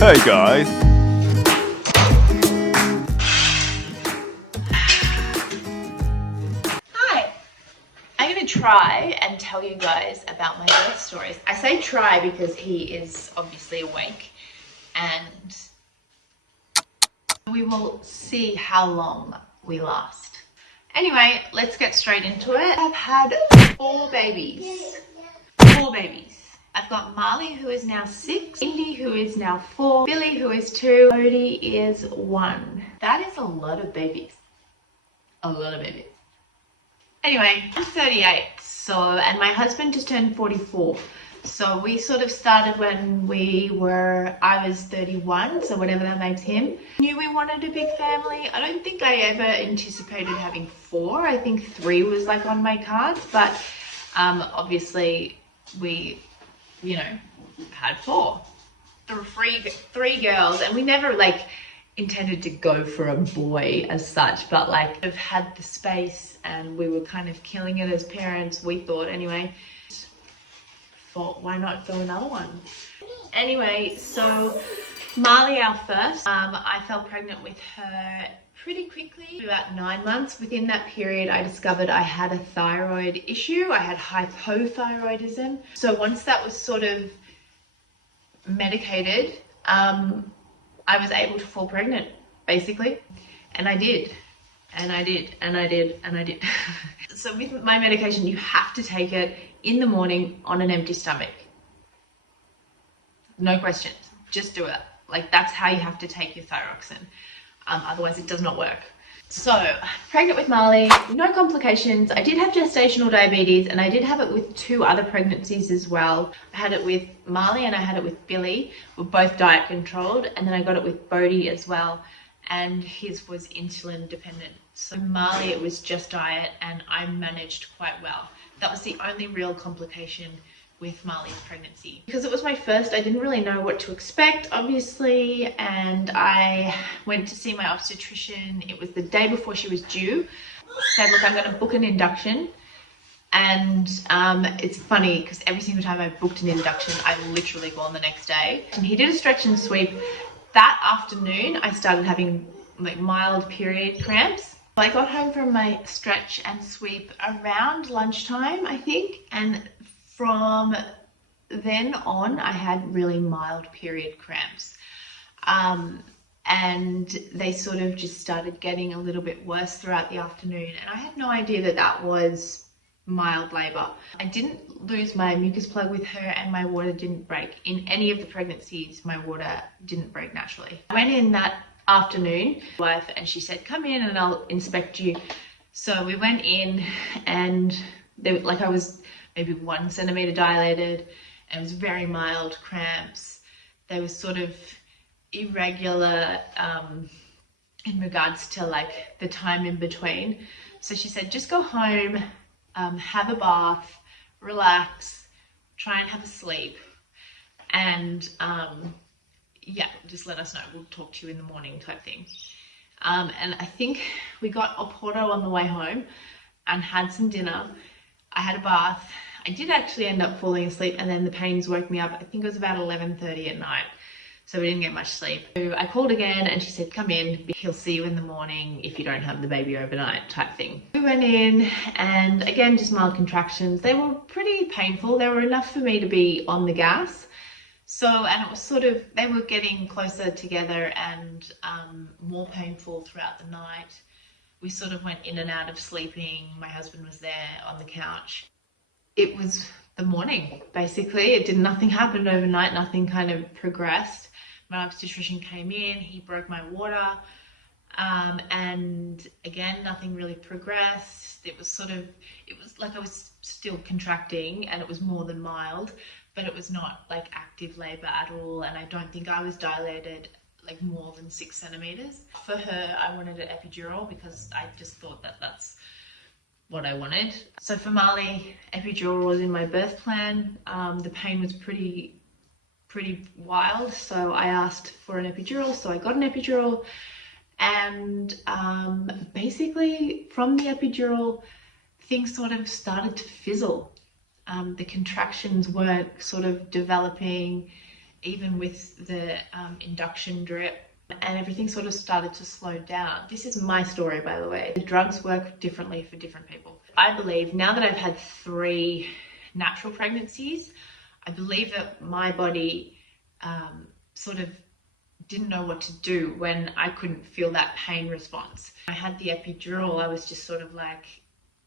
Hey guys. Hi. I'm going to try and tell you guys about my birth stories. I say try because he is obviously awake and we will see how long we last. Anyway, let's get straight into it. I've had 4 babies. 4 babies. I've got Marley, who is now 6, Indy, who is now 4, Billy, who is 2, Bodhi is 1. That is a lot of babies. A lot of babies. Anyway, I'm 38, and my husband just turned 44. So we sort of started when I was 31, so whatever that makes him. Knew we wanted a big family. I don't think I ever anticipated having 4. I think 3 was like on my cards, but obviously we, had 4. There were 3 girls, and we never intended to go for a boy as such, but we've had the space and we were kind of killing it as parents, we thought anyway. Thought, why not go another one? Anyway, so Marley, our first, I fell pregnant with her pretty quickly, about 9 months. Within that period, I discovered I had a thyroid issue. I had hypothyroidism. So once that was sort of medicated, I was able to fall pregnant, basically. And I did. And I did. And I did. And I did. So with my medication, you have to take it in the morning on an empty stomach. No questions. Just do it. That's how you have to take your thyroxine. Otherwise, it does not work. So, pregnant with Marley, no complications. I did have gestational diabetes, and I did have it with 2 other pregnancies as well. I had it with Marley and I had it with Billy. We're both diet controlled, and then I got it with Bodhi as well, and his was insulin dependent. So Marley, it was just diet, and I managed quite well. That was the only real complication with Marley's pregnancy. Because it was my first, I didn't really know what to expect, obviously, and I went to see my obstetrician. It was the day before she was due. Said, look, I'm going to book an induction. And it's funny because every single time I booked an induction, I literally go on the next day. And he did a stretch and sweep. That afternoon, I started having mild period cramps. I got home from my stretch and sweep around lunchtime, I think, and from then on, I had really mild period cramps. And they sort of just started getting a little bit worse throughout the afternoon. And I had no idea that that was mild labor. I didn't lose my mucus plug with her, and my water didn't break. In any of the pregnancies, my water didn't break naturally. I went in that afternoon, and she said, come in and I'll inspect you. So we went in, and I was maybe 1 centimeter dilated, and it was very mild cramps. They were sort of irregular in regards to the time in between. So she said, just go home, have a bath, relax, try and have a sleep, and just let us know. We'll talk to you in the morning type thing. And I think we got a Porto on the way home and had some dinner. I had a bath. I did actually end up falling asleep, and then the pains woke me up. I think it was about 11:30 at night. So we didn't get much sleep. So I called again and she said, come in, he'll see you in the morning if you don't have the baby overnight type thing. We went in, and again, just mild contractions. They were pretty painful. They were enough for me to be on the gas. And it was sort of, they were getting closer together and more painful throughout the night. We sort of went in and out of sleeping. My husband was there on the couch. It was the morning, basically. Nothing happened overnight. Nothing kind of progressed. My obstetrician came in. He broke my water. And again, nothing really progressed. It was like I was still contracting, and it was more than mild, but it was not active labor at all. And I don't think I was dilated more than 6 centimeters. For her, I wanted an epidural because I just thought that that's what I wanted. So for Marley, epidural was in my birth plan. The pain was pretty wild, so I asked for an epidural. So I got an epidural, and basically from the epidural, things sort of started to fizzle. The contractions weren't sort of developing, even with the induction drip, and everything sort of started to slow down. This is my story, by the way. The drugs work differently for different people. I believe now that I've had 3 natural pregnancies, I believe that my body sort of didn't know what to do when I couldn't feel that pain response. I had the epidural, I was just sort of like,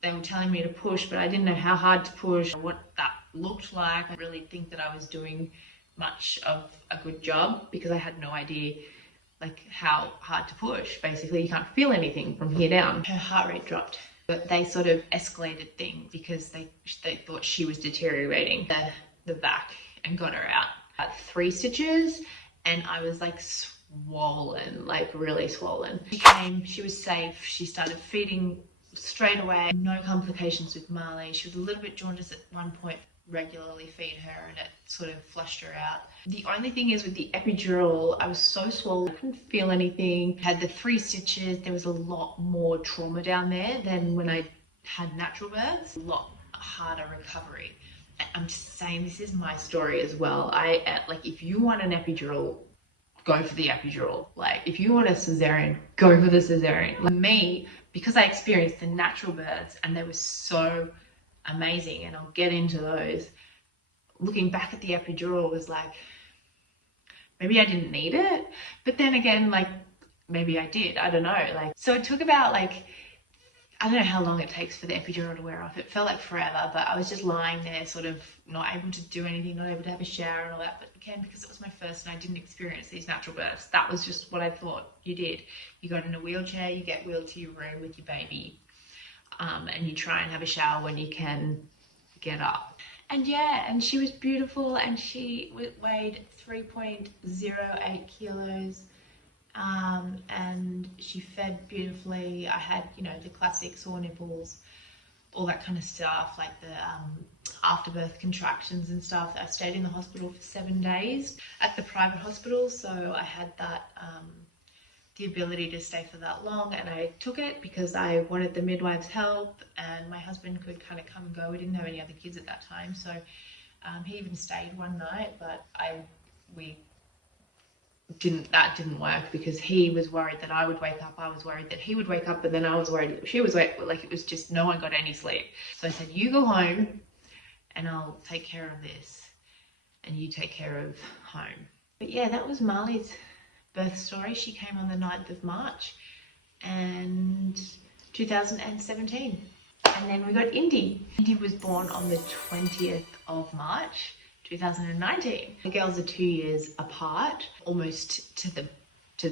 they were telling me to push, but I didn't know how hard to push, what that looked like. I really think that I was doing much of a good job because I had no idea like how hard to push. Basically, you can't feel anything from here down. Her heart rate dropped, but they sort of escalated things because they thought she was deteriorating the back and got her out. At 3 stitches, and I was like swollen, like really swollen. She was safe. She started feeding straight away. No complications with Marley. She was a little bit jaundiced at one point. Regularly feed her and it sort of flushed her out. The only thing is with the epidural, I was so swollen, I couldn't feel anything. Had the 3 stitches, there was a lot more trauma down there than when I had natural births. A lot harder recovery. I'm just saying, this is my story as well. Like, if you want an epidural, go for the epidural. Like, if you want a cesarean, go for the cesarean. Like me, because I experienced the natural births and they were so amazing, and I'll get into those. Looking back at the epidural was like, maybe I didn't need it, but then again, like maybe I did. I don't know. Like, so it took about like, I don't know how long it takes for the epidural to wear off. It felt like forever, but I was just lying there, sort of not able to do anything, not able to have a shower and all that. But again, because it was my first and I didn't experience these natural births, that was just what I thought you did. You got in a wheelchair, you get wheeled to your room with your baby. And you try and have a shower when you can get up. And yeah, and she was beautiful, and she weighed 3.08 kilos, and she fed beautifully. I had, you know, the classic sore nipples, all that kind of stuff, like the afterbirth contractions and stuff. I stayed in the hospital for 7 days at the private hospital, so I had that the ability to stay for that long, and I took it because I wanted the midwife's help, and my husband could kind of come and go. We didn't have any other kids at that time, so he even stayed one night, but that didn't work because he was worried that I would wake up, I was worried that he would wake up, and then I was worried she was like, it was just no one got any sleep. So I said, you go home and I'll take care of this, and you take care of home. But yeah, that was Marley's birth story. She came on the 9th of March and 2017. And then we got Indy. Indy was born on the 20th of March 2019. The girls are 2 years apart, almost to the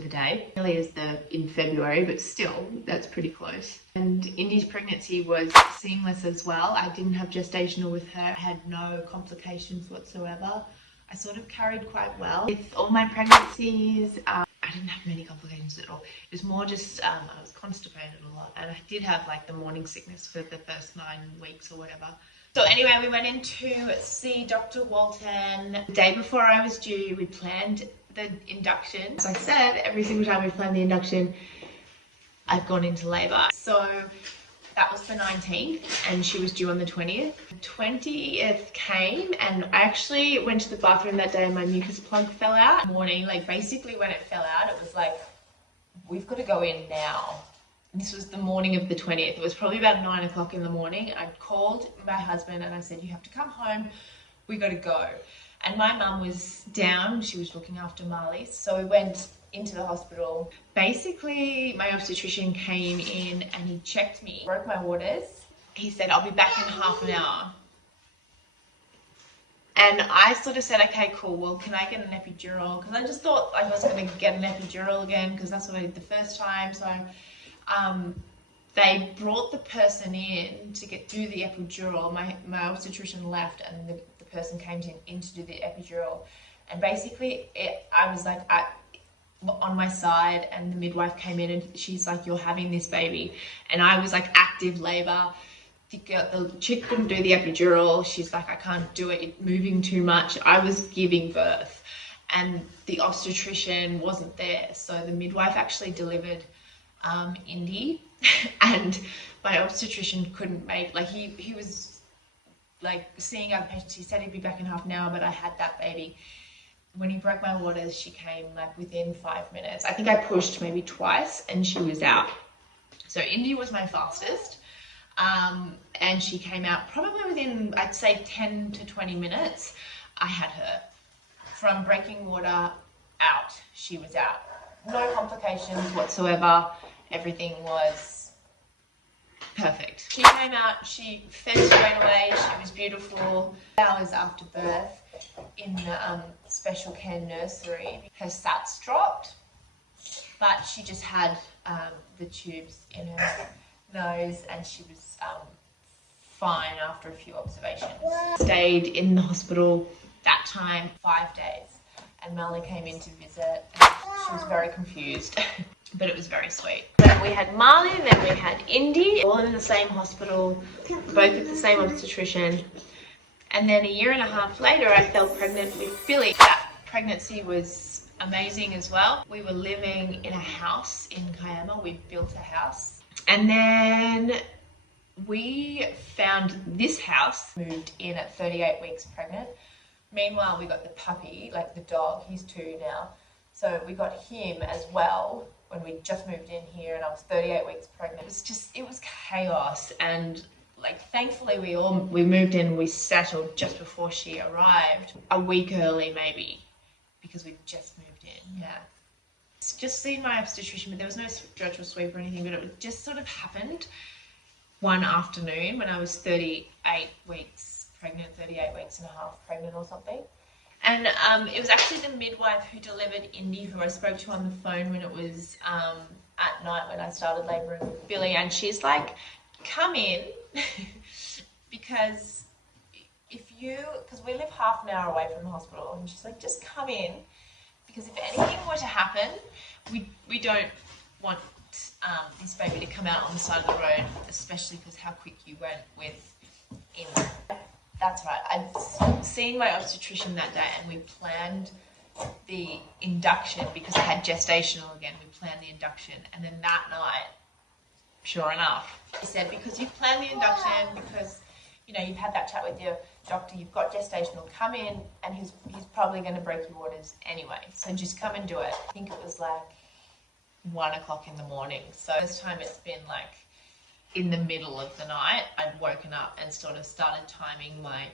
day. Really is in February, but still, that's pretty close. And Indy's pregnancy was seamless as well. I didn't have gestational with her. I had no complications whatsoever. I sort of carried quite well. With all my pregnancies, I didn't have many complications at all. It was more just, I was constipated a lot, and I did have like the morning sickness for the first 9 weeks or whatever. So anyway, we went in to see Dr. Walton. The day before I was due, we planned the induction. As I said, every single time we planned the induction, I've gone into labour. So that was the 19th, and she was due on the 20th. The 20th came, and I actually went to the bathroom that day and my mucus plug fell out. Morning, like basically when it fell out, it was like, we've got to go in now. This was the morning of the 20th. It was probably about 9 o'clock in the morning. I called my husband and I said, you have to come home. We got to go. And my mum was down. She was looking after Marley. So we went into the hospital. Basically, my obstetrician came in and he checked me, broke my waters. He said, I'll be back in half an hour. And I sort of said, okay, cool. Well, can I get an epidural? Because I just thought I was going to get an epidural again because that's what I did the first time. So they brought the person in to do the epidural. My obstetrician left, and the person came in to do the epidural. And basically, I was like on my side, and the midwife came in and she's like, you're having this baby. And I was like active labor. The chick couldn't do the epidural. She's like, I can't do it. It's moving too much. I was giving birth and the obstetrician wasn't there. So the midwife actually delivered Indy, and my obstetrician couldn't make, like he was like seeing other patients. He said he'd be back in half an hour, but I had that baby. when he broke my waters, she came like within 5 minutes. I think I pushed maybe twice and she was out. So Indy was my fastest. And she came out probably within, I'd say 10 to 20 minutes. I had her. From breaking water out, she was out. No complications whatsoever. Everything was perfect. She came out, she fed straight away, she was beautiful. Hours after birth in special care nursery, her SATs dropped, but she just had the tubes in her nose and she was fine after a few observations. Stayed in the hospital that time 5 days, and Melanie came in to visit and she was very confused but it was very sweet. But we had Marley and then we had Indy, all in the same hospital, both with the same obstetrician, and then 1.5 years later I fell pregnant with Billy. That pregnancy was amazing as well. We were living in a house in Kiama. We built a house, and then we found this house, moved in at 38 weeks pregnant. Meanwhile, we got the puppy, like the dog, he's 2 now. So we got him as well when we just moved in here and I was 38 weeks pregnant. It was chaos. And like, thankfully we moved in, we settled just before she arrived, a week early maybe, because we just moved in, yeah. Just seen my obstetrician, but there was no stretch or sweep or anything, but it just sort of happened one afternoon when I was 38 weeks pregnant, 38 weeks and a half pregnant or something. And it was actually the midwife who delivered Indy, who I spoke to on the phone when it was at night when I started labouring with Billy. And she's like, come in, because we live half an hour away from the hospital. And she's like, just come in, because if anything were to happen, we don't want this baby to come out on the side of the road, especially because how quick you went with Indy. That's right. I'd seen my obstetrician that day and we planned the induction because I had gestational again. We planned the induction, and then that night, sure enough, he said, because you've planned the induction, because you've had that chat with your doctor, you've got gestational, come in, and he's probably going to break your waters anyway. So just come and do it. I think it was like 1 o'clock in the morning. So this time it's been like in the middle of the night. I'd woken up and sort of started timing my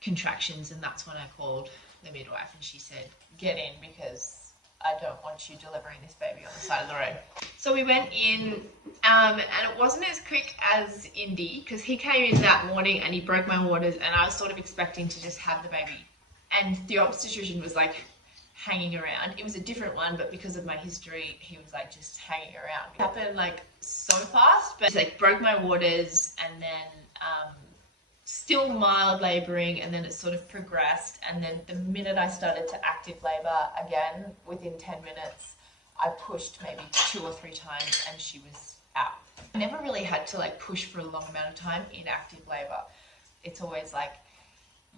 contractions, and that's when I called the midwife and she said, get in because I don't want you delivering this baby on the side of the road. So we went in and it wasn't as quick as Indy, because he came in that morning and he broke my waters and I was sort of expecting to just have the baby. And the obstetrician was like hanging around. It was a different one, but because of my history, he was like just hanging around. It happened like so fast, but it's like broke my waters and then still mild labouring, and then it sort of progressed, and then the minute I started to active labour again, within 10 minutes, I pushed maybe 2 or 3 times and she was out. I never really had to like push for a long amount of time in active labour. It's always like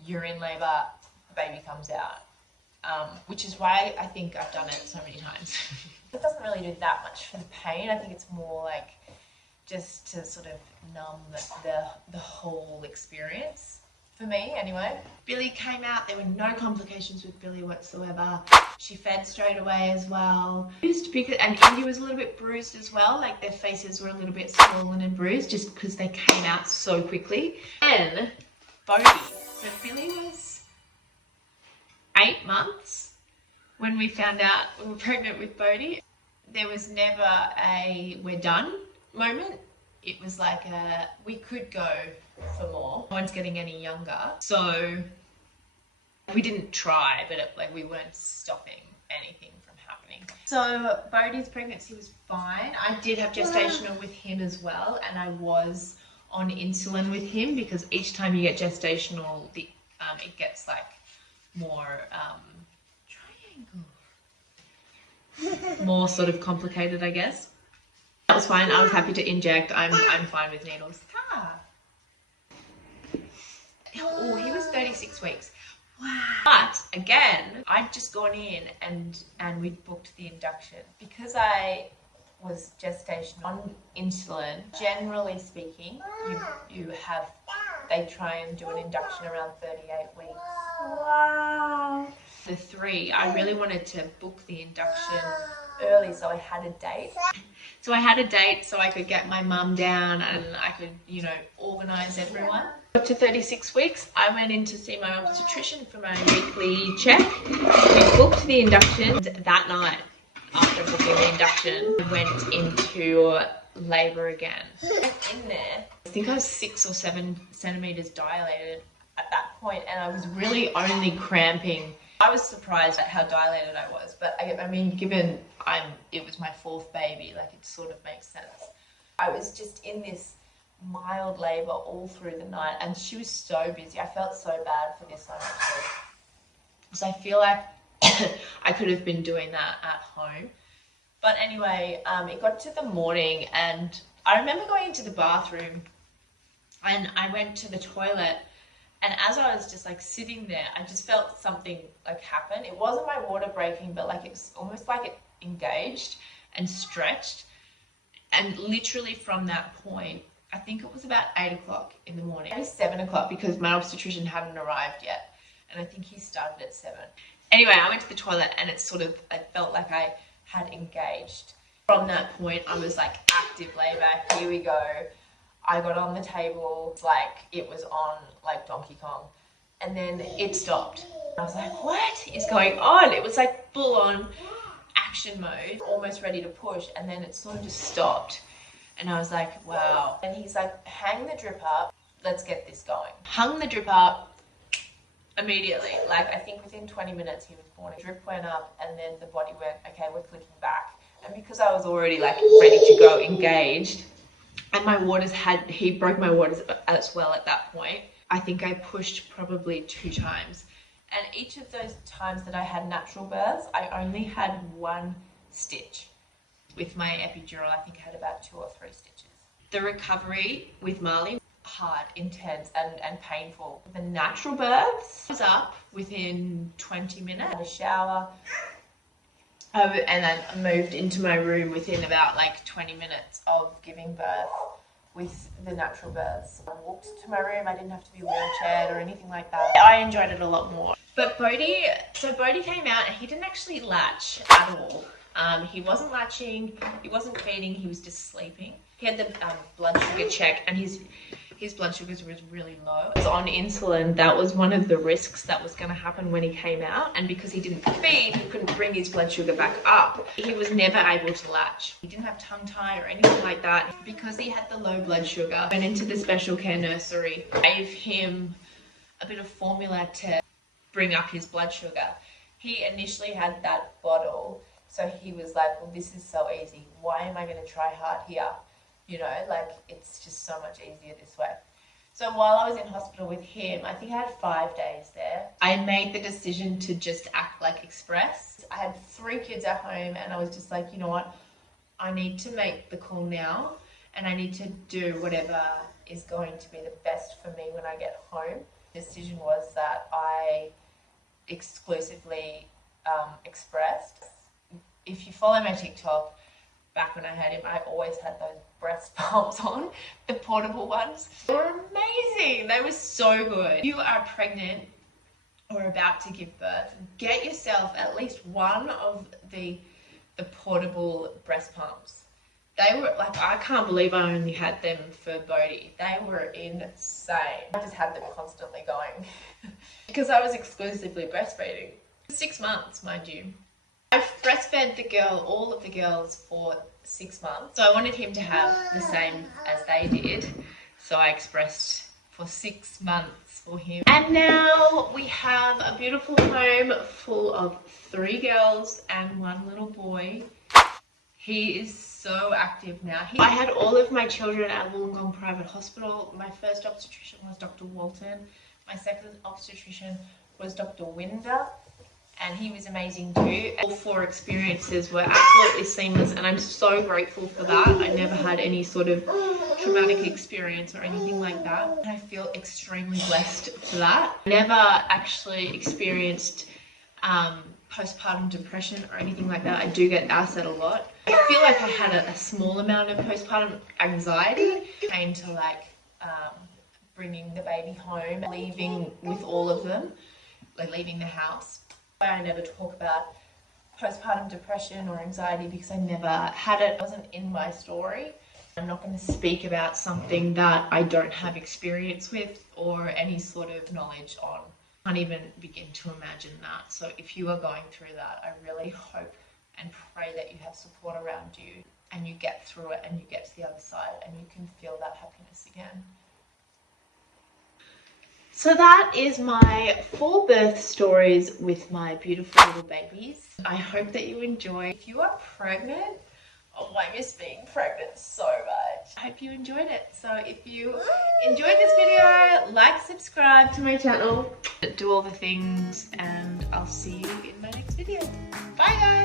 you're in labour, the baby comes out. Which is why I think I've done it so many times. It doesn't really do that much for the pain. I think it's more like just to sort of numb the whole experience, for me anyway. Billy came out, there were no complications with Billy whatsoever. She fed straight away as well. And Indy was a little bit bruised as well, like their faces were a little bit swollen and bruised just because they came out so quickly. And Bodhi. So Billy was 8 months when we found out we were pregnant with Bodhi. There was never a we're done moment. It was like we could go for more. No one's getting any younger, so we didn't try, but we weren't stopping anything from happening. So Bodhi's pregnancy was fine. I did have gestational with him as well, and I was on insulin with him because each time you get gestational, it gets like more more sort of complicated, I guess. That was fine. I was happy to inject. I'm fine with needles. Oh, he was 36 weeks. Wow. But again, I'd just gone in and we'd booked the induction because I was gestational on insulin. Generally speaking, they try and do an induction around 38 weeks Wow. The 3, I really wanted to book the induction early, so I had a date. So I could get my mum down and I could, you know, organise everyone. Up to 36 weeks, I went in to see my obstetrician for my weekly check. We booked the induction that night. After booking the induction, I went into labour again. I went in there, I think I was 6 or 7 centimetres dilated at that point, and I was really only cramping. I was surprised at how dilated I was, but I mean, given it was my 4th baby, like it sort of makes sense. I was just in this mild labour all through the night, and she was so busy. I felt so bad for this one actually, because I feel like I could have been doing that at home. But anyway, it got to the morning, and I remember going into the bathroom, and I went to the toilet, and as I was just like sitting there, I just felt something like happen. It wasn't my water breaking, but like it was almost like it engaged and stretched. And literally from that point, I think it was about 8 o'clock in the morning. It was 7 o'clock because my obstetrician hadn't arrived yet. And I think he started at 7. Anyway, I went to the toilet, and I felt like I had engaged. From that point, I was like, active labour, here we go. I got on the table like it was on like Donkey Kong, and then it stopped. I was like, what is going on? It was like full on action mode, almost ready to push, and then it sort of just stopped. And I was like, wow. And he's like, hang the drip up, let's get this going. Hung the drip up immediately. Like I think within 20 minutes he was born. The drip went up, and then the body went, okay, we're clicking back. And because I was already like ready to go, engaged, and my waters he broke my waters as well at that point. I think I pushed probably 2 times. And each of those times that I had natural births, I only had 1 stitch. With my epidural, I think I had about 2 or 3 stitches. The recovery with Marley, hard, intense, and painful. The natural births was up within 20 minutes. I had a shower. And then I moved into my room within about like 20 minutes of giving birth with the natural births. I walked to my room, I didn't have to be wheelchaired or anything like that. I enjoyed it a lot more. But Bodhi came out and he didn't actually latch at all. He wasn't latching, he wasn't feeding, he was just sleeping. He had the blood sugar check, and his blood sugars was really low. He was on insulin. That was one of the risks that was going to happen when he came out, and because he didn't feed, he couldn't bring his blood sugar back up. He was never able to latch. He didn't have tongue tie or anything like that. Because he had the low blood sugar, went into the special care nursery, gave him a bit of formula to bring up his blood sugar. He initially had that bottle, so he was like, well, this is so easy. Why am I going to try hard here? You know, like it's just so much easier this way. So while I was in hospital with him, I think I had 5 days there. I made the decision to just act like Express. I had 3 kids at home, and I was just like, you know what? I need to make the call now, and I need to do whatever is going to be the best for me when I get home. The decision was that I exclusively expressed. If you follow my TikTok, back when I had him, I always had those breast pumps on, the portable ones. They were amazing. They were so good. If you are pregnant or about to give birth, get yourself at least one of the portable breast pumps. They were like, I can't believe I only had them for Bodhi. They were insane. I just had them constantly going because I was exclusively breastfeeding. 6 months, mind you. I breastfed all of the girls for 6 months. So I wanted him to have the same as they did. So I expressed for 6 months for him. And now we have a beautiful home full of 3 girls and 1 little boy. He is so active now. I had all of my children at Wollongong Private Hospital. My first obstetrician was Dr. Walton. My second obstetrician was Dr. Winder. And he was amazing too. All 4 experiences were absolutely seamless, and I'm so grateful for that. I never had any sort of traumatic experience or anything like that, and I feel extremely blessed for that. Never actually experienced postpartum depression or anything like that. I do get asked that a lot. I feel like I had a small amount of postpartum anxiety. It came to like bringing the baby home, leaving with all of them. like leaving the house. I never talk about postpartum depression or anxiety because I never had it. It wasn't in my story. I'm not going to speak about something that I don't have experience with or any sort of knowledge on. I can't even begin to imagine that. So if you are going through that, I really hope and pray that you have support around you and you get through it and you get to the other side and you can feel that happiness again. So that is my 4 birth stories with my beautiful little babies. I hope that you enjoy. If you are pregnant, oh, I miss being pregnant so much. I hope you enjoyed it. So if you enjoyed this video, like, subscribe to my channel, do all the things, and I'll see you in my next video. Bye guys!